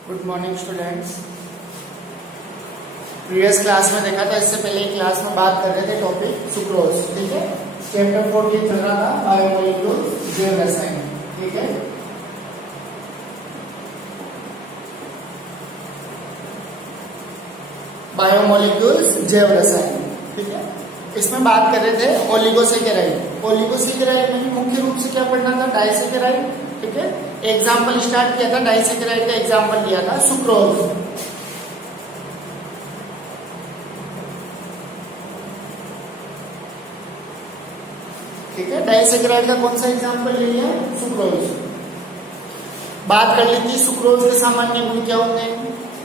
Good morning students. Previous class में देखा था, इससे पहले क्लास में बात कर रहे थे टॉपिक सुक्रोज। ठीक है, चैप्टर 4 ये चल रहा था बायोमोलिक्यूल्स जैव रसायन। ठीक है, बायोमोलिक्यूल्स जैव रसायन। ठीक है, इसमें बात कर रहे थे ओलिगोसेकेराइड। ओलिगोसेकेराइड में मुख्य रूप से क्या पढ़ना था? डाइसेकेराइड। ठीक है, एग्जाम्पल स्टार्ट किया था, डाइसेकेराइड का एग्जाम्पल दिया था सुक्रोज। ठीक है, डाइसेकेराइड का कौन सा एग्जाम्पल लिया है? सुक्रोज। बात कर ली थी सुक्रोज के सामान्य गुण क्या होंगे।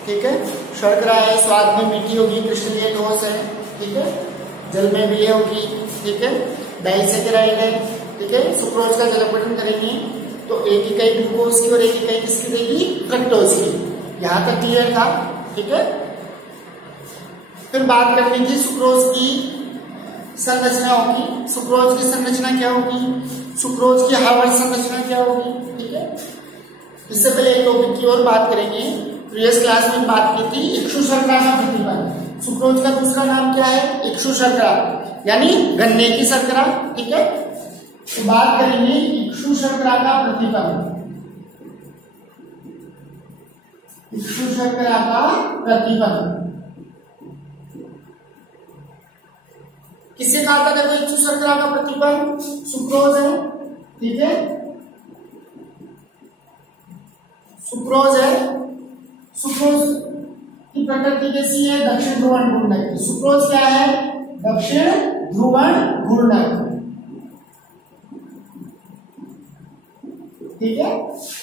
ठीक है, शर्करा है, स्वाद में मीठी होगी, क्रिस्टलीय ठोस है। ठीक है, जल में विलय होगी। ठीक है, डाइसेकेराइड है। ठीक है, सुक्रोज का जल अपघटन करेंगे तो एक इकाई ग्लूकोज की और एक इकाई किसकी देगी? फ्रक्टोज की। यहां तक क्लियर था। ठीक है, फिर बात करनी थी सुक्रोज की संरचना होगी। सुक्रोज की संरचना क्या होगी? सुक्रोज की हार्वर्ड संरचना क्या होगी? ठीक है, इससे पहले एक टॉपिक की और बात करेंगे। प्रीवियस क्लास में बात की थी इक्षु शर्करा का प्रतिबंध। सुक्रोज का दूसरा नाम क्या है? इक्षु शर्करा, यानी गन्ने की शर्करा। ठीक है, तो बात करेंगे इक्षु शर्करा का प्रतिबंध। इक्षु शर्करा का प्रतिबंध किससे कहा था? देखो, इक्षु शर्करा का प्रतिबंध सुक्रोज है। ठीक है, सुक्रोज है। सुक्रोज की प्रकृति कैसी है? दक्षिण ध्रुवण घूर्णक की। सुक्रोज क्या है? दक्षिण ध्रुवण घूर्णक। ठीक है,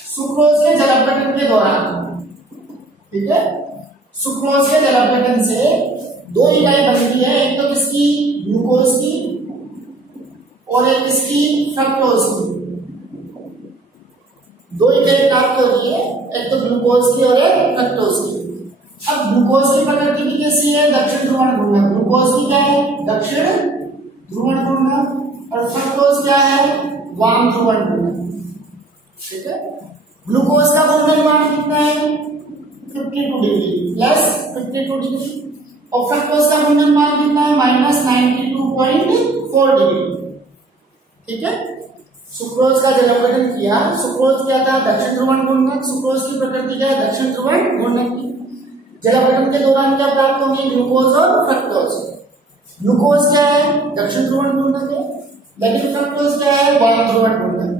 सुक्रोज के जल अपघटन के दौरान, ठीक है, सुक्रोज के जल अपघटन से दो इकाई बनती है। एक तो किसकी? ग्लूकोज की, और एक किसकी? फ्रक्टोज की। दो इकाई प्राप्त हो रही है, एक तो ग्लूकोज की और एक फ्रक्टोज की। अब ग्लूकोज की प्रकृति की कैसी है? दक्षिण ध्रुवण घूर्णक। ग्लूकोज की क्या है? दक्षिण ध्रुवण घूर्णक। और फ्रक्टोज क्या है? वाम ध्रुवण घूर्णक। ठीक है, ग्लूकोज का घूर्णन मान कितना है? 52 डिग्री प्लस 52 डिग्री। और फ्रक्टोज का घूर्णन मान कितना है? Minus 92.4 degree. ठीक है, सुक्रोज का जल अपघटन किया। सुक्रोज क्या था? दक्षिण ध्रुवण घूर्णक। सुक्रोज की प्रकृति क्या है? दक्षिण ध्रुवण घूर्णक की। जल अपघटन के दौरान क्या प्राप्त होंगे? ग्लूकोज और फ्रक्टोज। ग्लूकोज क्या है? दक्षिण ध्रुवण घूर्णक है, लेकिन फ्रक्टोज क्या है? वाम ध्रुवण घूर्णक।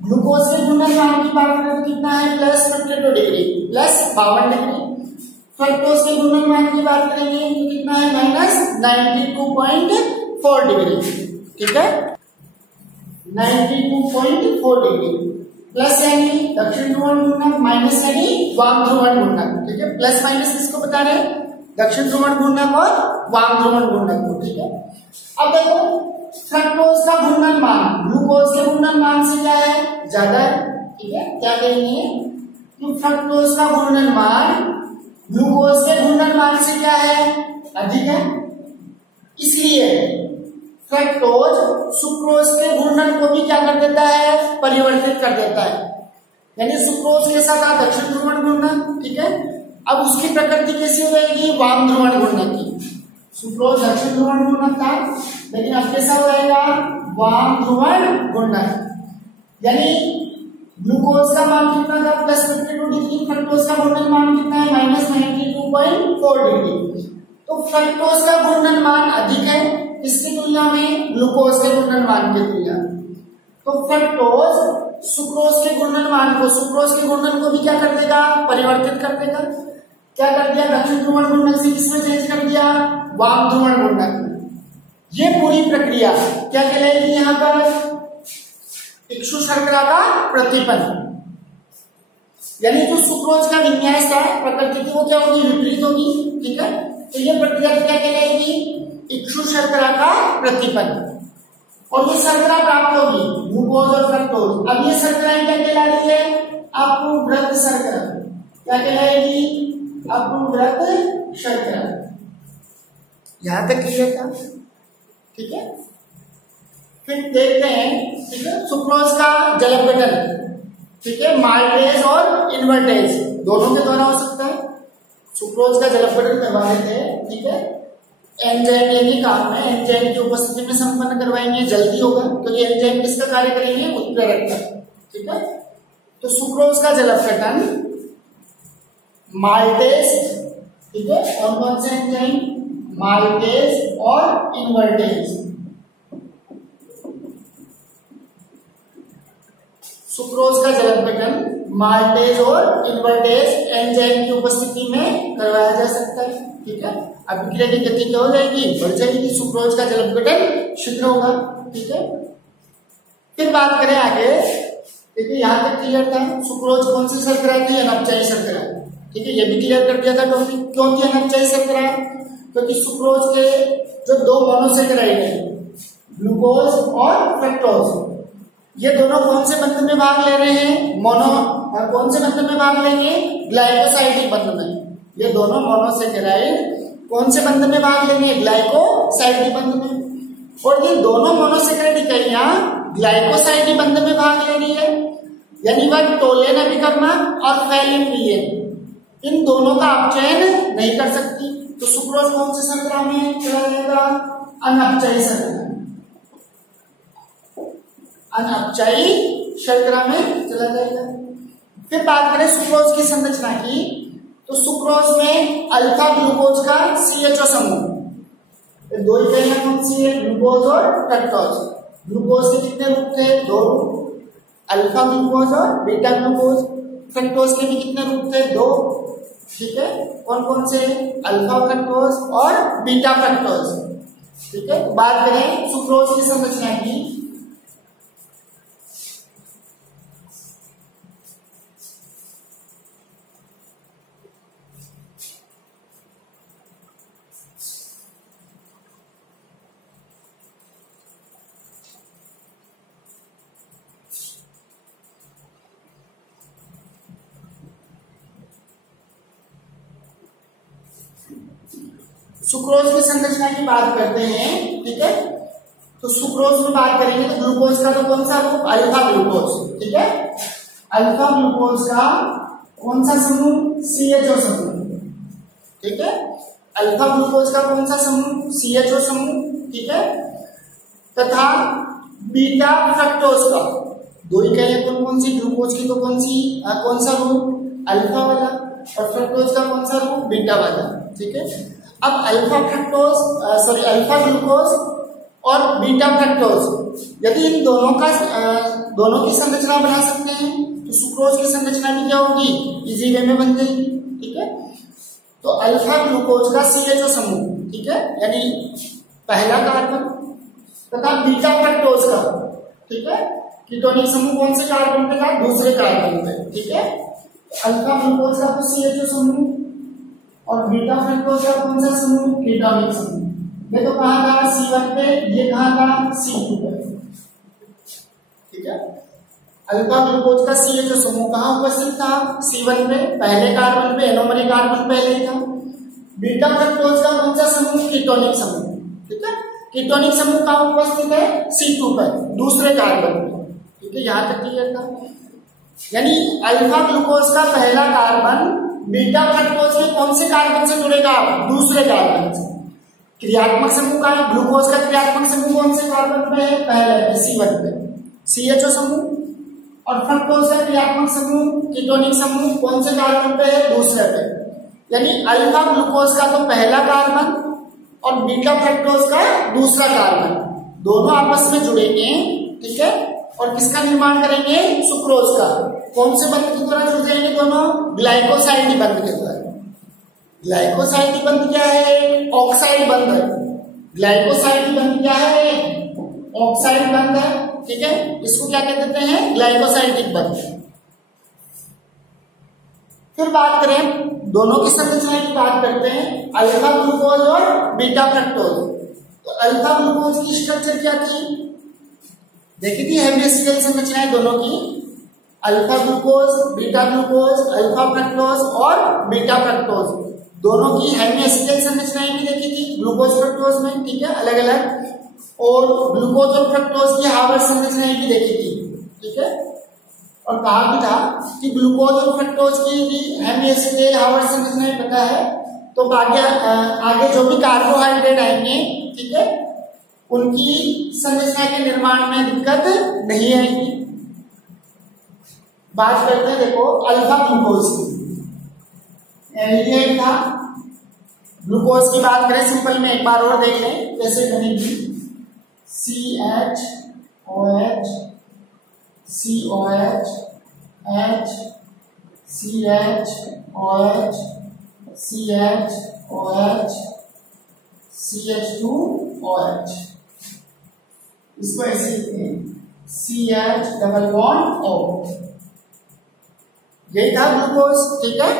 ग्लूकोज के घूर्णन मान की बात करें तो कितना है? Plus 52 degree plus 52 degree. Fructose के घूर्णन मान की बात करेंगे तो कितना है? Minus 92.4 degree. ठीक है, 92.4 डिग्री प्लस यानी दक्षिण ध्रुवण घूर्णक, माइनस यानी वाम ध्रुवण घूर्णक। ठीक है, प्लस माइनस किसको बता रहे हैं? दक्षिण ध्रुवण घूर्णक और वाम ध्रुवण घूर्णक को। ठीक है, अब देखो फ्रक्टोज का घूर्णन मान ग्लूकोज के घूर्णन मान से क्या है? ज्यादा है। ठीक है, क्या कहेंगे कि फ्रक्टोज का घूर्णन मान ग्लूकोज के घूर्णन मान से क्या है? अधिक है। इसलिए फ्रक्टोज सुक्रोज के घूर्णन को भी क्या कर देता है? परिवर्तित कर देता है। यानी सुक्रोज के साथ था दक्षिण ध्रुवण घूर्णन। ठीक है, अब उसकी प्रकृति कैसी हो जाएगी? वाम ध्रुवण घूर्णक की। सुक्रोज दक्षिण ध्रुवण घूर्णक था, लेकिन अब कैसा हो जाएगा? वाम ध्रुवण घूर्णक। यानी ग्लूकोज का मान कितना था? Plus 52 degree. फ्रक्टोज का घूर्णन मान कितना है? Minus 92.4 degree. तो फ्रक्टोज का घूर्णन मान अधिक है इसकी तुलना में, ग्लूकोज के घूर्णन मान की तुलना। तो फ्रक्टोज सुक्रोज के घूर्णन मान को, सुक्रोज के घूर्णन को भी क्या कर देगा? परिवर्तित कर देगा। क्या कर दिया? दक्षिण ध्रुवण घूर्णक से किसमें चेंज कर दिया? वाम ध्रुवण घूर्णक। ये पूरी प्रक्रिया क्या कहलाएगी? यहां पर इक्षु शर्करा का प्रतिबंध। यानी जो सुक्रोज का विन्यास है, प्रकृति की, वो क्या होगी? विपरीत होगी। ठीक है, तो ये प्रक्रिया क्या कहलाएगी? इक्षु शर्करा का प्रतिबंध। और ये शर्करा प्राप्त होगी ग्लूकोज और फ्रक्टोज। अब ये शर्कराएं क्या कहला रही है? अपवृत शर्करा। क्या कहलाएगी? अपवृत शर्करा। यहां तक क्लियर था? ठीक है, फिर देखते हैं। ठीक है, सुक्रोज का जल अपघटन। ठीक है, माल्टेज और इन्वर्टेज दोनों के द्वारा हो सकता है। सुक्रोज का जल अपघटन करवा देते हैं, ठीक है, एंजाइम यानी काम में एंजाइम की उपस्थिति में संपन्न करवाएंगे, जल्दी होगा क्योंकि एंजाइम किसका कार्य करेंगे, उत्प्रेरक का, ठीक है। तो सुक्रोज का जल अपघटन माल्टेज, ठीक है, और कौन से एंजाइम, माल्टेज और इन्वर्टेज। सुक्रोज का जल अपघटन माल्टेज और इन्वर्टेज एंजाइम की उपस्थिति में करवाया जा सकता है, ठीक है। अभिक्रिया की गति क्या हो जाएगी, बढ़ जाएगी, सुक्रोज का जल अपघटन शीघ्र होगा, ठीक है। फिर बात करें आगे, देखिए यहाँ तक क्लियर था, सुक्रोज कौन सी शर्करा थी, अनपचायी शर्करा, ठीक है, ये भी क्लियर कर दिया था टॉपिक। क्यों थी अनपचायी शर्करा, क्योंकि सुक्रोज के जो दो मोनोसेकेराइड है, ग्लूकोज और फ्रक्टोज, ये दोनों कौन से बंधन में भाग ले रहे हैं, कौन से बंधन में भाग लेंगे, ग्लाइकोसाइडिक बंधन में। ये दोनों मोनोसेकेराइड कौन से बंधन में भाग लेंगे, ग्लाइकोसाइडिक बंधन में। और ये दोनों मोनोसेकेराइड इकाइयां ग्लाइकोसाइडिक बंधन में भाग ले रही है, यानी वह टोलेन अभिकर्मक और फैलिन विलेन, इन दोनों का अपचयन नहीं कर सकती। तो सुक्रोज कौन से शर्करा में चला जाएगा, अनपचायी शर्करा, अनपचायी शर्करा में चला जाएगा। फिर बात करें सुक्रोज की संरचना की, तो सुक्रोज में अल्फा ग्लूकोज का CHO समूह, दो इकाइयां कौन सी है, ग्लूकोज और फ्रक्टोज। ग्लूकोज के कितने रूप थे, दो, अल्फा ग्लूकोज और बीटा ग्लूकोज। फ्रक्टोज के भी कितने रूप थे, दो, ठीक है, कौन कौन से, अल्फा फ्रक्टोज और बीटा फ्रक्टोज, ठीक है। बात करें सुक्रोज की संरचना की, सुक्रोज की संरचना की बात करते हैं, ठीक है। तो सुक्रोज में बात करेंगे तो ग्लूकोज का तो कौन सा रूप, अल्फा ग्लूकोज, ठीक है। अल्फा ग्लूकोज का कौन सा समूह, CHO समूह, ठीक है। अल्फा ग्लूकोज का कौन सा समूह, CHO समूह, ठीक है। तथा बीटा फ्रक्टोज का दो इकाइयां कौन कौन सी, ग्लूकोज की तो कौन सा रूप, अल्फा वाला, और फ्रक्टोज का कौन सा रूप, बीटा वाला, ठीक है। अब अल्फा ग्लूकोज और बीटा फ्रक्टोज, यदि इन दोनों की संरचना बना सकते हैं तो सुक्रोज की संरचना भी क्या होगी, इजी वे में बन जाएगी, ठीक है। तो अल्फा ग्लूकोज का CHO समूह, ठीक है, यानी पहला कार्बन, तथा बीटा फ्रक्टोज का, ठीक है, कीटोनिक समूह कौन से कार्बन पे था, दूसरे कार्बन पे, ठीक है। अल्फा ग्लूकोज का तो CHO समूह और बीटा फ्रक्टोज का कौन सा समूह, कीटोनिक समूह। ये तो कहां था, C1 पे, ये कहां था, C2 पे, ठीक है। अल्फा ग्लूकोज का CHO समूह कहां उपस्थित था, C1 पे, पहले कार्बन पे, एनोमरी कार्बन पहले ही था। बीटा फ्रक्टोज का कौन सा समूह, कीटोनिक समूह, ठीक है। कीटोनिक समूह कहां उपस्थित है, C2 पर, दूसरे कार्बन पे, ठीक है। यहां तक क्लियर था, यानी अल्फा ग्लूकोज का पहला कार्बन बीटा फ्रक्टोज के कौन से कार्बन से जुड़ेगा, दूसरे कार्बन से। क्रियात्मक समूह का ग्लूकोज का क्रियात्मक समूह कौन से कार्बन पे है, पहले C1 पे, CHO समूह, और फ्रक्टोज का क्रियात्मक समूह, कीटोनिक समूह कौन से कार्बन पे है, दूसरे पे। यानी अल्फा ग्लूकोज का तो पहला कार्बन और बीटा फ्रक्टोज का दूसरा कार्बन, दोनों आपस में जुड़ेंगे, ठीक है, और किसका निर्माण करेंगे, सुक्रोज का। कौन से बंध के द्वारा जुड़ जाएंगे दोनों, ग्लाइकोसाइड बंध के द्वारा। ग्लाइकोसाइड बंध क्या है, ऑक्साइड बंध है। ग्लाइकोसाइड बंध क्या है, ऑक्साइड बंध है, ठीक है। इसको क्या कह देते हैं, ग्लाइकोसाइडिक बंध। फिर बात करें दोनों की संरचना की बात करते हैं, अल्फा ग्लूकोज और बीटा फ्रक्टोज। तो अल्फा ग्लूकोज की स्ट्रक्चर क्या थी, देखी थी, हेमिस्फीरिकल संरचनाएं दोनों की, alpha glucose, beta glucose, alpha fructose और बीटा फ्रक्टोज, दोनों की हेमिस्फीरिकल संरचनाएं भी देखी थी ग्लूकोज फ्रक्टोज में, ठीक है, अलग अलग। और ग्लूकोज और फ्रक्टोज की हार्वर्ड संरचनाएं भी देखी थी, ठीक है। और कहा भी था कि ग्लूकोज और फ्रक्टोज की एमिनो हार्वर्ड संरचना पता है, तो आगे जो भी कार्बोहाइड्रेट आएंगे, ठीक है, उनकी संरचना के निर्माण में दिक्कत नहीं आएगी। बात करते हैं देखो अल्फा ग्लूकोज की, एल्डिहाइड था। ग्लूकोज की बात करें सिंपल में एक बार और देख लें कैसे बनेगी। CHOH COH H CHOH CHOH CH2OH, इसको ऐसे लिखते हैं CH डबल बॉन्ड O। यही था ग्लूकोज, ठीक है।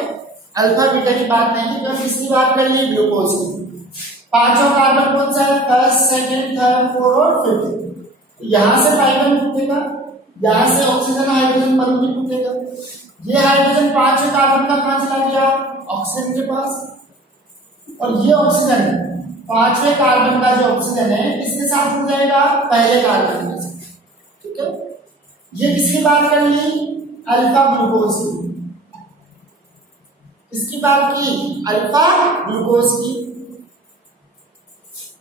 अल्फा बीटा की बात नहीं की, तो किसकी बात कर ली, ग्लूकोज की। पांचों कार्बन कौन सा है, फर्स्ट सेकंड थर्ड फोर्थ और फिफ्थ। यहां से कार्बन टूटेगा, यहां से ऑक्सीजन हाइड्रोजन बंध भी टूटेगा। ये हाइड्रोजन पांचवें कार्बन का कहां चला गया, ऑक्सीजन के पास, और ये ऑक्सीजन पांचवें कार्बन का जो ऑक्सीजन है इसके साथ जुड़ जाएगा पहले कार्बन के साथ, ठीक है। ये किसकी बात कर ली, अल्फा ग्लूकोज की। इसकी बात की अल्फा ग्लूकोज की।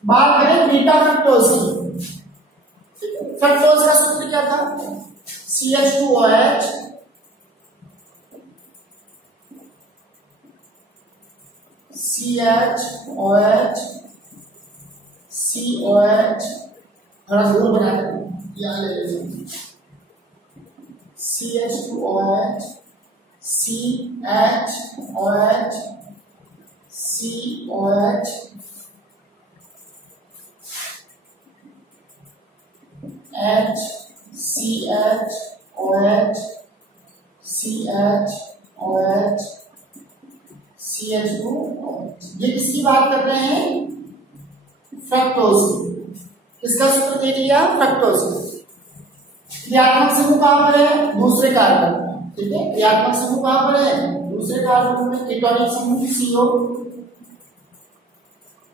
बात करें बीटा फ्रक्टोज की, ठीक है। फ्रक्टोज का सूत्र क्या था, CH2OH CHOH COH, थोड़ा दूर बना दें, यहाँ ले लीजिए, CH2OH CHOH COH HCHOH CHOH CH2OH। ये किसकी बात कर रहे हैं, फ्रक्टोज की। किसका सूत्र दे दिया, फ्रक्टोज। क्रियात्मक समूह कहां पर है, दूसरे कार्बन, ठीक है। क्रियात्मक समूह कहां पर है, दूसरे कार्बन में, केटोनिक समूह CO।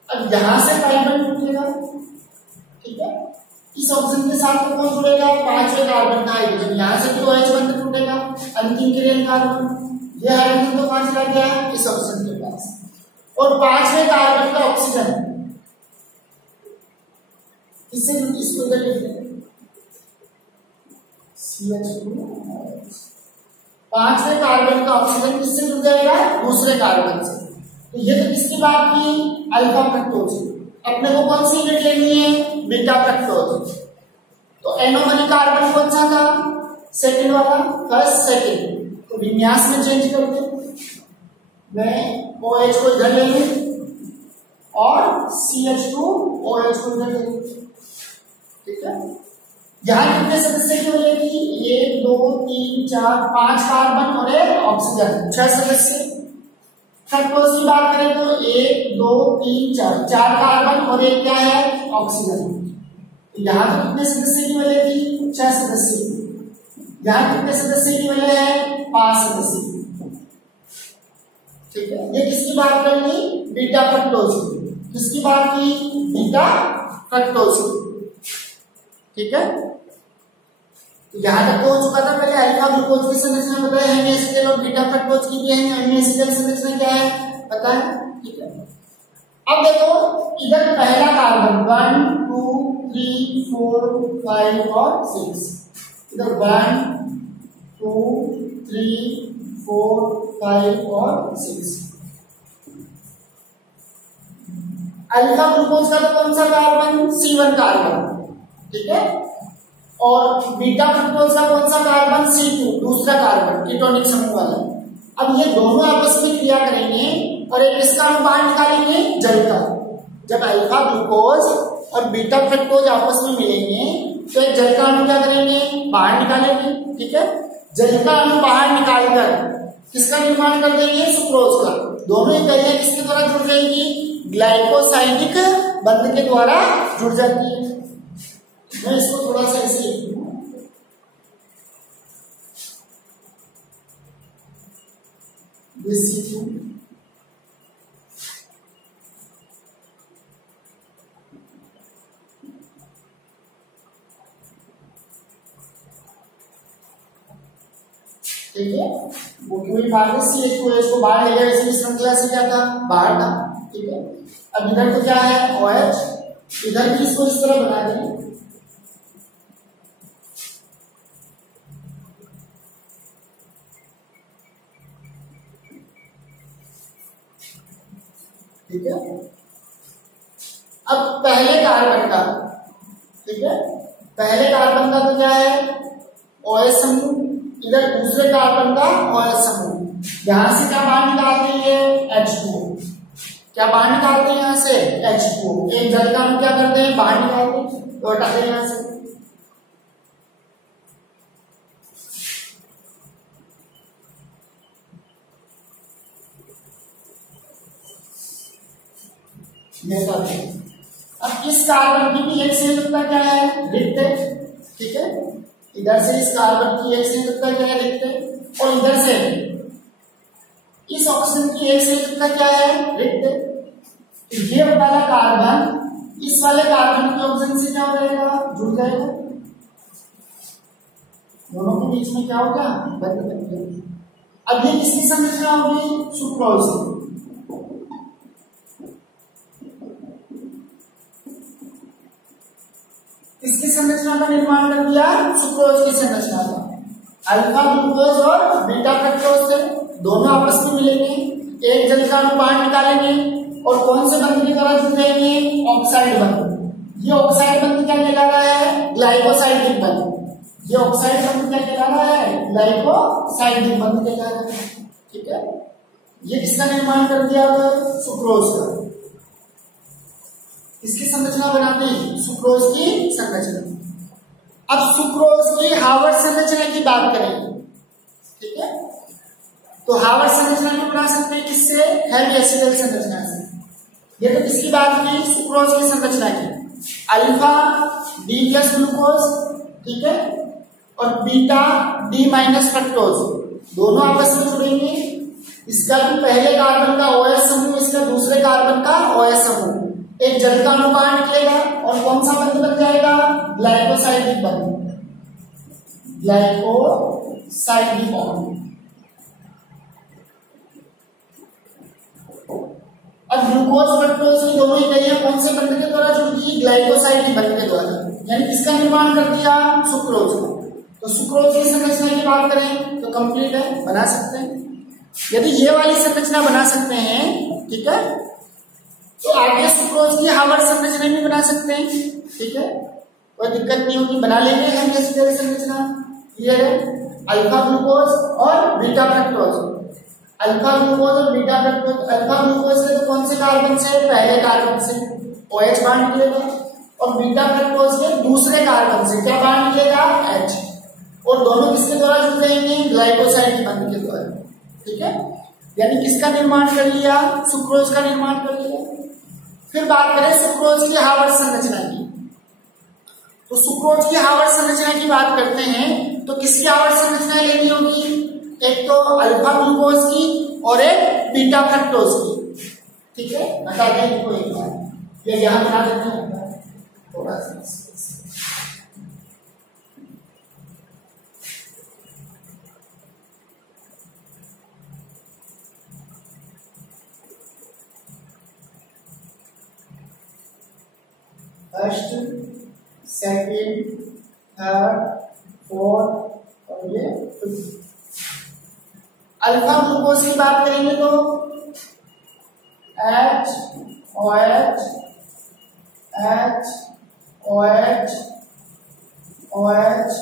अब यहां से कार्बन टूटेगा, ठीक है। इस ऑक्सीजन के साथ कौन जुड़ेगा, पांचवें कार्बन का हाइड्रोजन, यहां से भी OH बंध टूटेगा, अंतिम क्रियन कार्बन। ये हाइड्रोजन तो कहां चला गया, इस ऑक्सीजन के पास, और पांचवें कार्बन का ऑक्सीजन इससे इसको इधर लिख दें CH2OH। पांचवें कार्बन का ऑक्सीजन किससे जुड़ जाएगा, दूसरे कार्बन से। तो ये तो किसकी बात की, अल्फा फ्रक्टोज। अपने को कौन सी यूनिट लेनी है, बीटा फ्रक्टोज। तो एनोमली कार्बन कौन सा था, सेकंड वाला, फर्स्ट सेकंड। तो विन्यास में चेंज करके मैं OH को इधर ले लूं और CH2OH को इधर ले लूं, ठीक है। यहां कितने सदस्य की मिलेगी, 1 2 3 4 5 कार्बन और एक ऑक्सीजन, 6 सदस्य। फ्रक्टोज की बात करें तो 1 2 3 4 4 कार्बन और एक क्या है, ऑक्सीजन। यहां तो कितने सदस्य की मिलेगी, 6 सदस्य। यहां कितने सदस्य की मिले हैं, 5 सदस्य, ठीक है। ये किसकी बात कर ली, बीटा फ्रक्टोज की। किसकी बात की, बीटा फ्रक्टोज की, ठीक है। यहां तक हो चुका था। पहले अल्फा ग्लूकोज की संरचना पता है, एमिनो और बीटा फ्रक्टोज की भी है। एमिनो संरचना क्या है पता है, ठीक है। अब देखो इधर पहला कार्बन 1 2 3 4 5 और 6, इधर 1 2 3 4 5 और 6। अल्फा ग्लूकोज का तो कौन सा कार्बन, C1 कार्बन, ठीक है। और बीटा फ्रक्टोज का कौन सा कार्बन, C2 दूसरा कार्बन, कीटोनिक समूह वाला। अब ये दोनों आपस में क्रिया करेंगे और एक किसका अणु बाहर निकालेंगे, जल का। जब अल्फा ग्लूकोज और बीटा फ्रक्टोज आपस में मिलेंगे तो एक जल का अणु क्या करेंगे, बाहर निकालेंगे, ठीक है। जल का अणु बाहर निकालकर किसका निर्माण कर देंगे, सुक्रोज का। दोनों इकाइयां किसके द्वारा जुड़ जाएंगी, ग्लाइकोसाइडिक बंध के द्वारा जुड़ जाती है। मैं इसको थोड़ा सा ऐसे लिख दूंगा, C2 H कोई बात नहीं, CH2OH को बाहर ले गया, वैसे भी श्रृंखला से क्या था, बाहर था। ठीक है, अब इधर तो क्या है OH, इधर भी इसको इस तरह बना देंगे। ठीक है, अब पहले कार्बन का, ठीक है, पहले कार्बन का तो क्या है OH समूह, इधर दूसरे कार्बन का OH समूह, यहां से क्या बाहर निकालते हैं H2O, क्या बाहर निकालते हैं यहां से H2O, एक जल का हम क्या करते हैं बाहर निकालते हैं, तो हटाते हैं यहां से। अब इस कार्बन की भी एक संयुक्ता क्या है, रिक्त है। ठीक है, इधर से इस कार्बन की एक संयुक्ता क्या है, रिक्त है, और इधर से इस ऑक्सीजन की एक संयुक्ता क्या है, रिक्त है। ये वाला कार्बन इस वाले कार्बन के ऑक्सीजन से क्या हो जाएगा, जुड़ जाएगा, दोनों के बीच में क्या होगा, बंध बन गया। अब ये किसकी संरचना होगी, सुक्रोज की। किसकी संरचना का निर्माण कर दिया, सुक्रोज की संरचना का। अल्फा ग्लूकोज और बीटा फ्रक्टोज से दोनों आपस में मिलेंगे, एक जल का अणु बाहर निकालेंगे और कौन से बंध की तरह जुड़ जाएंगे, ऑक्साइड बंध। ये ऑक्साइड बंध क्या कहला रहा है, ग्लाइकोसाइडिक बंध। ये ऑक्साइड बंध क्या कहला रहा है, ग्लाइकोसाइडिक बंध कहला रहा है। ठीक है, ये किसका निर्माण कर दिया, सुक्रोज का। इसकी संरचना बनाते हैं, सुक्रोज की संरचना। अब सुक्रोज की हार्वर्ड संरचना की बात करें, ठीक है, तो हार्वर्ड संरचना भी बना सकते हैं किससे, हेवी एसिडल संरचना से। ये तो किसकी बात की, सुक्रोज की संरचना की। अल्फा डी प्लस ग्लूकोज, ठीक है, और बीटा डी माइनस फ्रक्टोज, दोनों आपस में जुड़ेंगे। इसका भी पहले कार्बन का OH समूह, इसका दूसरे कार्बन का OH समूह, एक जल का अणु बाहर निकलेगा और कौन सा बंध बन जाएगा, ग्लाइकोसाइडिक बंध, ग्लाइकोसाइडिक बॉन्ड। अब ग्लूकोज फ्रक्टोज की दोनों इकाइयां कौन से बंध के द्वारा जुड़ती, ग्लाइकोसाइडिक बंध के द्वारा, यानी किसका निर्माण कर दिया, सुक्रोज का। तो सुक्रोज की संरचना की बात करें तो कंप्लीट है, बना सकते हैं। यदि ये वाली संरचना बना सकते हैं, ठीक है, तो आगे सुक्रोज की हार्वर्ड संरचना भी बना सकते हैं। ठीक है, कोई दिक्कत नहीं होगी, बना लेंगे हम जैसे संरचना। ये है अल्फा ग्लूकोज और बीटा फ्रक्टोज। अल्फा ग्लूकोज और बीटा फ्रक्टोज, अल्फा ग्लूकोज से तो कौन से कार्बन से, पहले कार्बन से OH बाहर निकलेगा, और बीटा फ्रक्टोज के दूसरे कार्बन से क्या बाहर निकलेगा, H, और दोनों किसके द्वारा जुड़ जाएंगे, ग्लाइकोसाइड बंध के द्वारा। ठीक है, यानी किसका निर्माण कर लिया, सुक्रोज का निर्माण कर लिया। फिर बात करें सुक्रोज की हार्वर्ड संरचना की, तो सुक्रोज की हार्वर्ड संरचना की बात करते हैं तो किसकी हार्वर्ड संरचना लेनी होगी, एक तो अल्फा ग्लूकोज की और एक बीटा फ्रक्टोज की। ठीक है, बता दें इनको एक बार, ये ध्यान बना देते हैं थोड़ा सा। फर्स्ट, सेकेंड, थर्ड, फोर्थ और ये फिफ्थ। अल्फा ग्लूकोज की बात करेंगे तो H OH H OH OH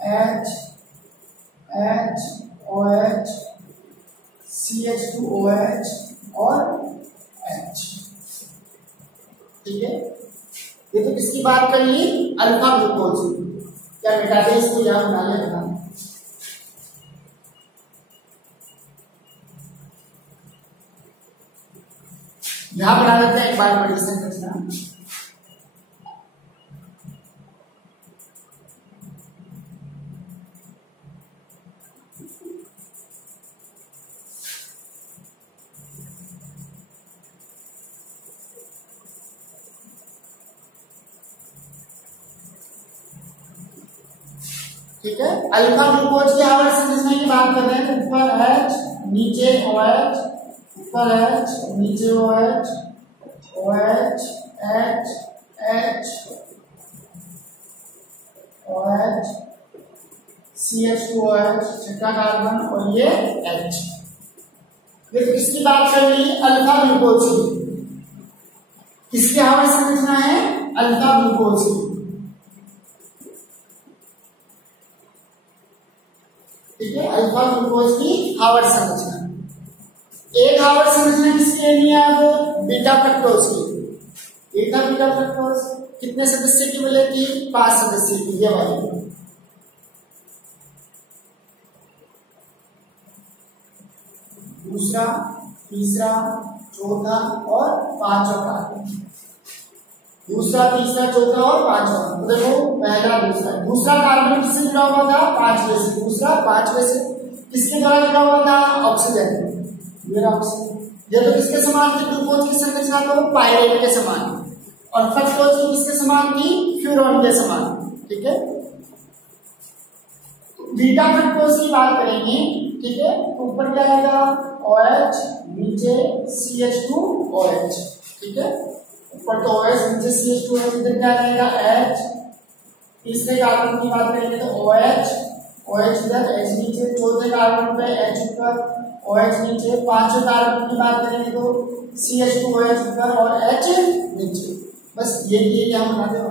H H OH CH2OH और H। ठीक है, ये तो किसकी बात कर ली, अल्फा ग्लूकोज। क्या बेटा दे इसको यहां बना लेना, यहां बना देते हैं एक बार बड़ी संरचना। ठीक है। अल्फा ग्लूकोज की आवर्त संरचना की बात कर रहे हैं तो ऊपर H नीचे OH, ऊपर H नीचे OH, OH H H OH CH2OH छठा कार्बन और ये H। ये किसकी बात कर रही है? अल्फा ग्लूकोज की। किसकी आवर्त संरचना है? अल्फा ग्लूकोज की। ठीक है, अल्फा ग्लूकोज की आवर्त संरचना। एक आवर्त संरचना किसकी लेनी है? अब बीटा फ्रक्टोज की। एक था बीटा फ्रक्टोज, कितने सदस्य की मिलेगी? 5 सदस्य की, ये वाली। दूसरा, तीसरा, चौथा और पांचवा कार्बन। दूसरा, तीसरा, चौथा और पांचवा। तो देखो पहला, दूसरा कार्बन किससे जुड़ा हुआ था? 5वें से। दूसरा 5वें से किसके द्वारा जुड़ा हुआ था? ऑक्सीजन। ये ऑक्सीजन। ये तो किसके समान थी? ग्लूकोज की संरचना तो पायरेट के समान, और फ्रक्टोज की किसके समान थी? फ्यूरॉन के समान। ठीक है, बीटा फ्रक्टोज की बात करेंगे। ठीक है, ऊपर क्या आएगा? OH नीचे CH2OH। ठीक है, ऊपर तो OH नीचे CH2OH, इधर क्या रहेगा? H। तीसरे कार्बन की बात करेंगे तो OH, OH इधर, H नीचे। चौथे कार्बन पे H ऊपर, OH नीचे। पांचवें कार्बन की बात करेंगे तो CH2OH ऊपर और H नीचे। बस ये हम बनाते हैं।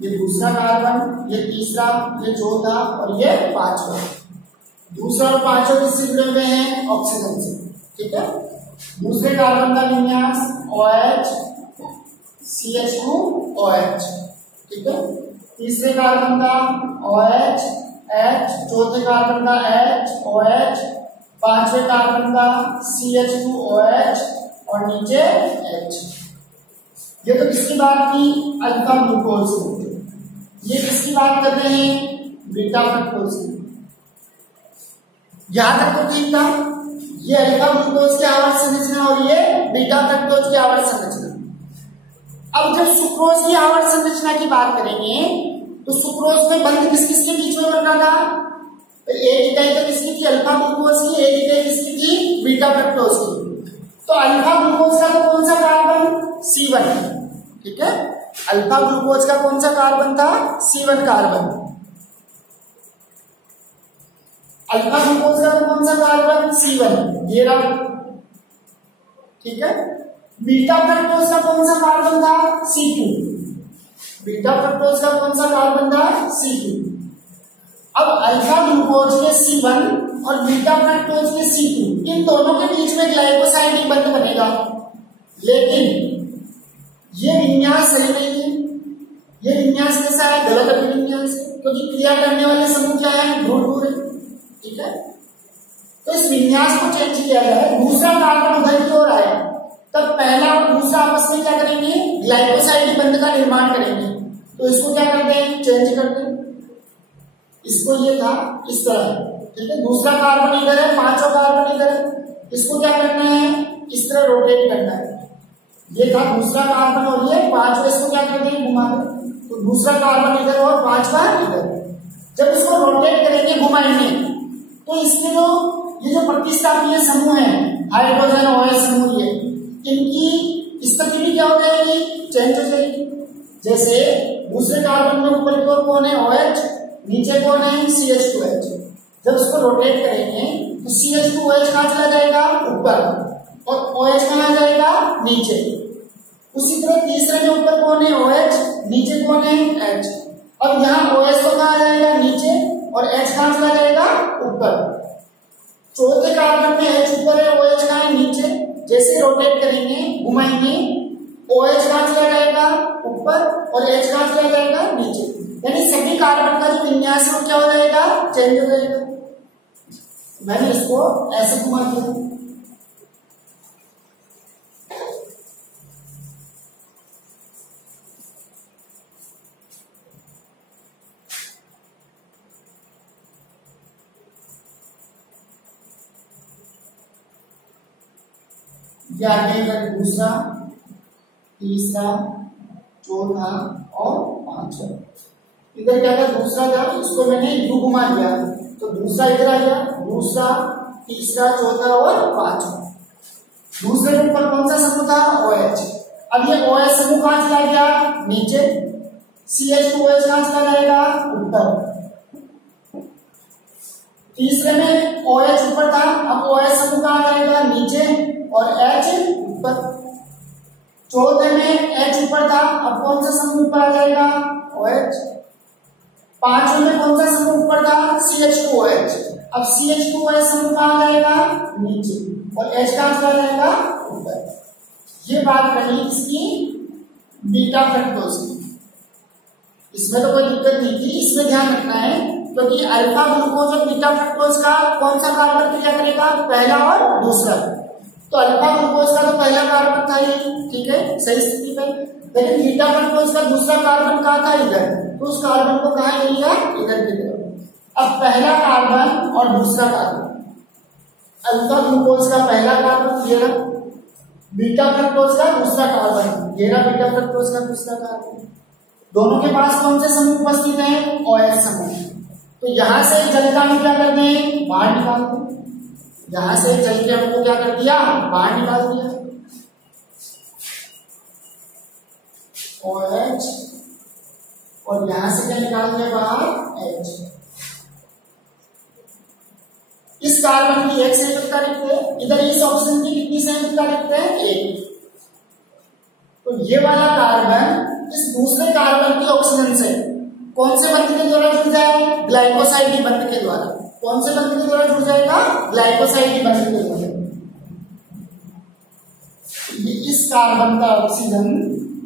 ये दूसरा कार्बन, ये तीसरा, ये चौथा और ये पांचवा। दूसरा और पांचवा किससे जुड़े हुए हैं? ऑक्सीजन से। ठीक है, दूसरे कार्बन का विन्यास OH CH2OH। ठीक है, तीसरे कार्बन का OH H, चौथे कार्बन का H OH, पांचवें कार्बन का CH2OH और नीचे H। ये तो किसकी बात की? अल्फा ग्लूकोज की। ये किसकी बात कर रहे हैं? बीटा फ्रक्टोज की। यहां तक तो ठीक था। ये अल्फा ग्लूकोज की आवर्त संरचना और ये बीटा फ्रक्टोज की आवर्त संरचना। अब जब सुक्रोज की आवर्त संरचना की बात करेंगे तो सुक्रोज में बंध किस किस के बीच में बन रहा था? एक इकाई तो किसकी थी? अल्फा ग्लूकोज की। एक इकाई किसकी थी? बीटा फ्रक्टोज की। तो अल्फा ग्लूकोज का तो कौन सा कार्बन? C1। ठीक है, अल्फा ग्लूकोज का कौन सा कार्बन था? C1 carbon. अल्फा ग्लूकोज का कौन सा कार्बन? C1, ये रहा। ठीक है, बीटा फ्रक्टोज का कौन सा कार्बन था? C2। बीटा फ्रक्टोज का कौन सा कार्बन था? C2। अब अल्फा ग्लूकोज के C1 और बीटा फ्रक्टोज के C2, इन दोनों के बीच में ग्लाइकोसाइड बंध बनेगा, लेकिन ये विन्यास सही नहीं है। ये विन्यास कैसा है? गलत अभिविन्यास है, क्योंकि क्रिया करने वाले समूह क्या है? ध्रुव है। ठीक है, तो इस विन्यास को चेंज किया जाए। दूसरा कार्बन उधर की ओर आए, तब पहला और दूसरा आपस में क्या करेंगे? ग्लाइकोसाइड बंध का निर्माण करेंगे। तो इसको क्या कर दें? चेंज कर दें। इसको ये था इस तरह। ठीक है, दूसरा कार्बन इधर है, पांचवा कार्बन इधर है। इसको क्या करना है? इस तरह रोटेट करना है। ये था दूसरा कार्बन और ये पांचवा, इसको क्या कर देंगे? घुमा दें। तो दूसरा कार्बन इधर और पांचवा इधर। जब इसको रोटेट करेंगे, घुमाएंगे, तो इसके ये जो प्रतिस्थापीय समूह है, हाइड्रोजन OH समूह, ये इनकी स्थिति भी क्या हो जाएगी? चेंज हो जाएगी। जैसे दूसरे कार्बन में ऊपर की ओर कौन है? OH, नीचे कौन है? CH2OH। जब इसको रोटेट करेंगे तो CH2OH कहां चला जाएगा? ऊपर, और OH कहां जाएगा? नीचे। उसी तरह तीसरे में ऊपर कौन है? OH, नीचे कौन है? H। अब यहाँ OH तो कहां जाएगा? नीचे, और H कहां चला जाएगा? ऊपर। चौथे कार्बन में H ऊपर है, OH कहां है? नीचे। जैसे रोटेट करेंगे, घुमाएंगे, OH कहां चला जाएगा? ऊपर, और H कहां चला जाएगा? नीचे। यानी सभी कार्बन का जो विन्यास है वो क्या हो जाएगा? चेंज हो जाएगा। मैंने इसको ऐसे घुमा दिया। ये आ गया दूसरा, तीसरा, चौथा और पांचवा। इधर क्या था, दूसरा था, इसको मैंने यू घुमा दिया तो दूसरा इधर आ गया, दूसरा, तीसरा, चौथा और पांचवा। दूसरे के ऊपर कौन सा समूह था, OH। अब ये OH समूह कहां चला गया, नीचे। CH2OH कहां चला जाएगा, ऊपर। तीसरे में OH ऊपर था, अब OH समूह कहां जाएगा, नीचे, और H ऊपर। चौथे में H ऊपर था, अब कौन सा समूह ऊपर आ जाएगा, OH। पांचवें में कौन सा समूह ऊपर था, CH2OH। अब CH2OH समूह कहां जाएगा, नीचे, और H कहां चला जाएगा, ऊपर। ये बात रही इसकी बीटा फ्रक्टोज की। इसमें तो कोई दिक्कत नहीं थी, इसमें ध्यान रखना है क्योंकि अल्फा ग्लूकोज और बीटा फ्रक्टोज का कौन सा कार्बन क्रिया करेगा, पहला और दूसरा। तो अल्फा ग्लूकोज का तो पहला कार्बन था ये, ठीक है, सही स्थिति पे। लेकिन बीटा फ्रक्टोज का दूसरा कार्बन कहाँ था, इधर, तो उस कार्बन को कहाँ ले लिया, इधर की तरफ। अब पहला कार्बन और दूसरा कार्बन, अल्फा ग्लूकोज का पहला कार्बन ये रहा, बीटा फ्रक्टोज का दूसरा कार्बन ये रहा, बीटा फ्रक्टोज का दूसरा कार्बन। दोनों के पास कौन से समूह उपस्थित हैं, OH समूह। तो यहां से जल का अणु क्या करते हैं, बाहर निकाल दो। यहां से जल के अणु को क्या कर दिया, बाहर निकाल दिया। OH और यहां से क्या निकाल दिया बाहर, H। इस कार्बन की एक संयुक्ता लिखते हैं, इधर इस ऑक्सीजन की कितनी संयुक्ता लिखते हैं, एक। तो ये वाला कार्बन इस दूसरे कार्बन की ऑक्सीजन से कौन से बंध के द्वारा जुड़ जाएगा, ग्लाइकोसाइड बंध के द्वारा। कौन से बंध के द्वारा जुड़ जाएगा, ग्लाइकोसाइड बंध के द्वारा। इस कार्बन का ऑक्सीजन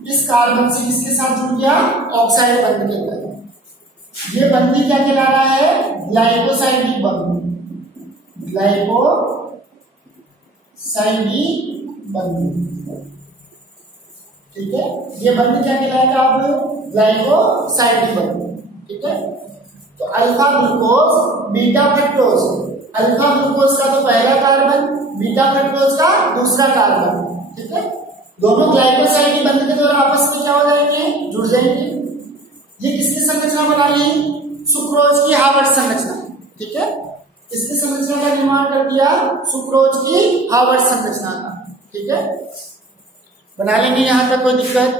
इस कार्बन से किसके साथ जुड़ गया, ऑक्साइड बंध के द्वारा। ये बंधी क्या कहला रहा है, ग्लाइकोसाइड बंध, ग्लाइकोसाइड बंध, ठीक है। ये बंध क्या कहलाएगा, अब ग्लाइकोसाइड बंध, ठीक है। तो alpha glucose, beta fructose, alpha glucose का तो पहला कार्बन, बीटा फ्रक्टोज का दूसरा कार्बन, ठीक है। दोनों ग्लाइकोसाइड बंध के द्वारा आपस में क्या हो जाएंगे, जुड़ जाएंगे। ये किसकी संरचना बना ली, सुक्रोज की हार्वर्ड संरचना, ठीक है। इसकी संरचना का निर्माण कर दिया सुक्रोज की हार्वर्ड संरचना का, ठीक है। बना लेंगे, यहां तक कोई दिक्कत